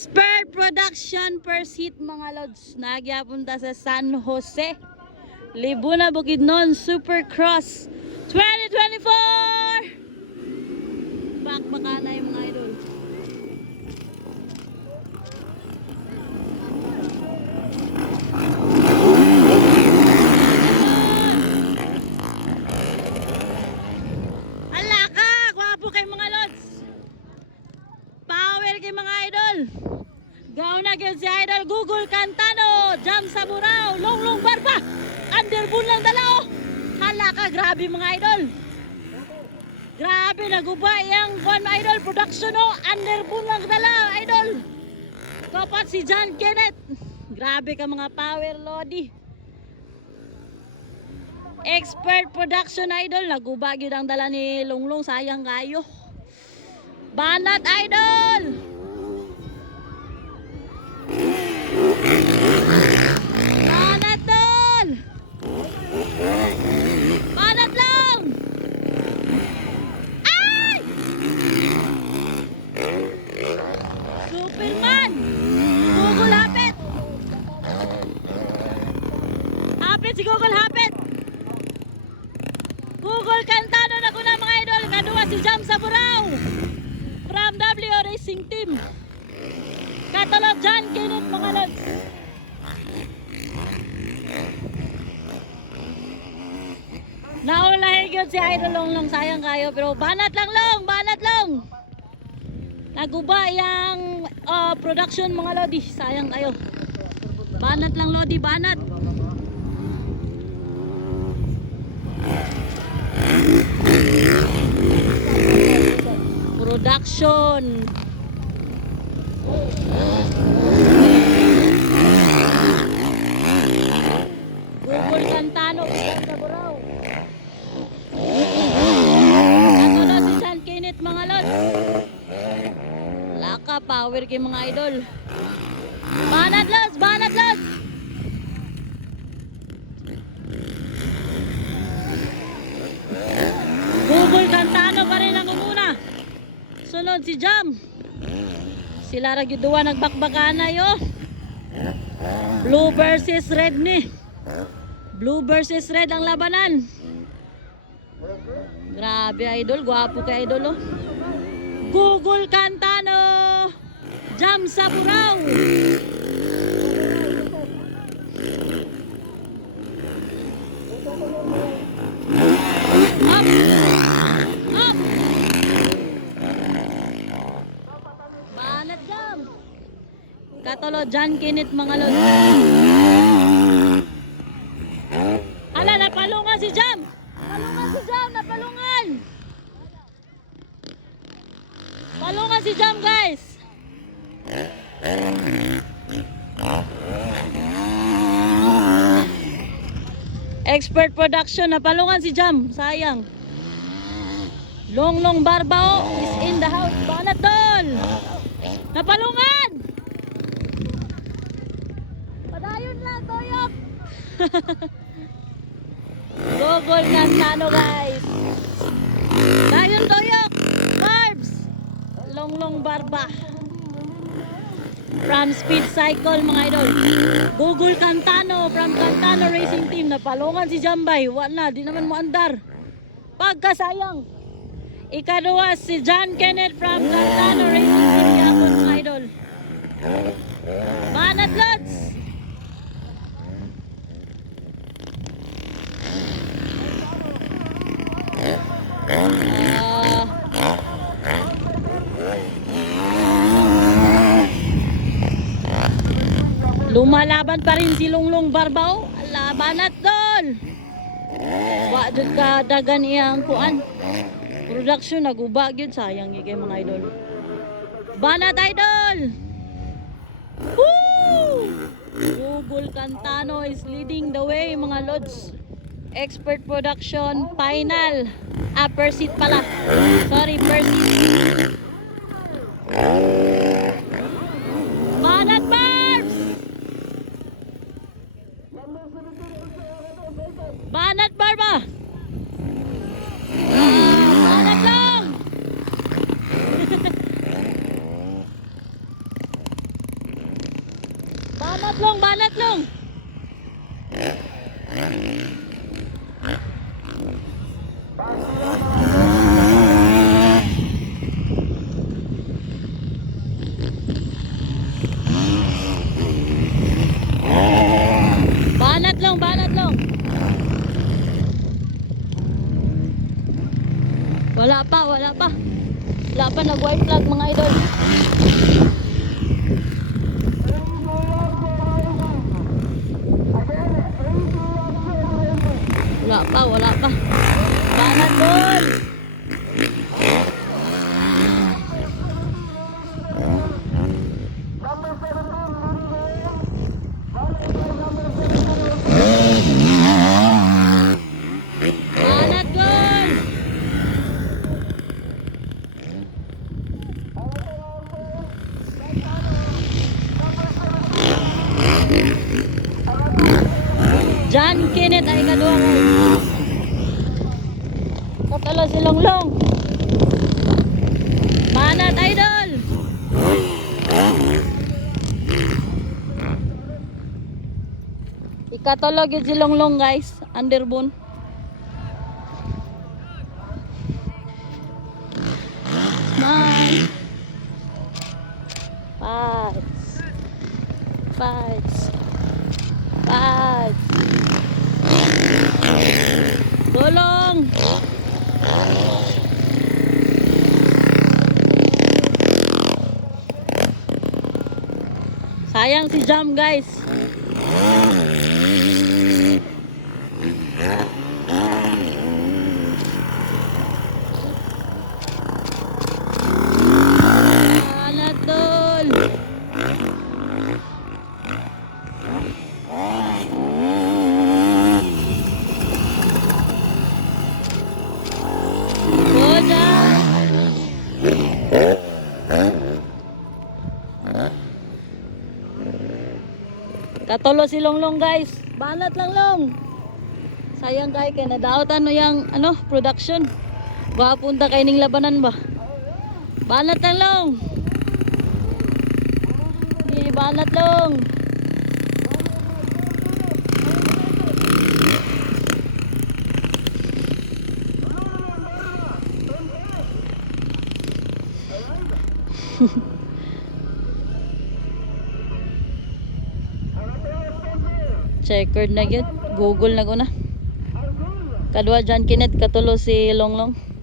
Expert Production first hit mga lods. Nagyapunta sa San Jose, Libuna, Bukidnon Supercross 2024. Bakbaka na yung mga idol. Ala ka, gwapo kay mga lods. Power kay mga idol. Gaw na gyud si idol Google Cantano, Jam sa Burao, Longlong Barba, Underboon lang dalao. Hala ka, grabe mga idol. Grabe, nagubay ang One Idol Production o, Underboon lang dala idol. Kapat si John Kenneth. Grabe ka mga power lodi. Expert Production idol, naguba gyud ang dala ni Longlong, sayang kayo. Banat idol. Banat tol. Banat lang. Ay! Superman. Google hapit. Hapit si Google hapit. Google Cantano na kuna mga idol. Kadua si Jam sa Burao from W Racing Team. Katalog John Kenneth mga lods. Naulahin yun si Idol Longlong, sayang kayo. Pero banat lang long, banat long. Naguba yung production mga lodi, sayang kayo. Banat lang lodi, banat. Production. Google Cantano sa Burao. Natula si John Kenneth mga lods. Laka, power kay mga idol. Banat lods, banat lods. Google Cantano pa rin ang umuna. Sunod si Jam. Sila ragyuduwa nagbakbakan na yo. Blue versus red ni. Blue versus red ang labanan. Grabe idol, gwapo kay idol oh. Google Cantano, Jam sa Burao. Up. Up. Banat Jam. Katolo John Kenneth mga lod. Hala, napalungan si Jam. Palungan si Jam, napalungan. Palungan si Jam guys. Expert Production, napalungan si Jam, sayang. Longlong Barbao is in the house. Banat dol. Napalungan. Padayon lang, toyok. Google Cantano guys. Dayon toyok. Barbs. Longlong Barba. From Speed Cycle mga idol. Google Cantano from Cantano Racing Team. Napalungan si Jambay. Wala, di naman mo andar. Pagkasayang. Ikaduwa si John Kenneth from Cantano Racing Team. Yapon mga idol. Banat lods. Lumalaban pa rin si Longlong Barbao. Labanat dol. Wa jud ka dagan iyang kuan. Production naguba gyud, sayang gyud kay mga idol. Banat idol. Woo! Google Cantano is leading the way mga lods. Expert Production final. Per seat pala. Sorry, per seat. Banat Barbs. Banat Barba. Banat lang. Banat long. Banat long. Wala pa. Wala pa nag-white flag mga idol. Wala pa. Banat doon. Banat doon. John Kenneth ay kaduwa mo. Katalo si Longlong. Banat idol. Ikatulog yun si Longlong guys. Underbone. Nine. Five. Tulong. Sayang si Jam guys. Anatol. Katulo si Longlong guys. Banat lang long. Sayang kay nadaotan no yang production. Ba punta kay ning labanan ba. Banat lang long. Di banat long. Checkered na gyud. Google na ko na. Kadua John Kenneth katulo si Longlong.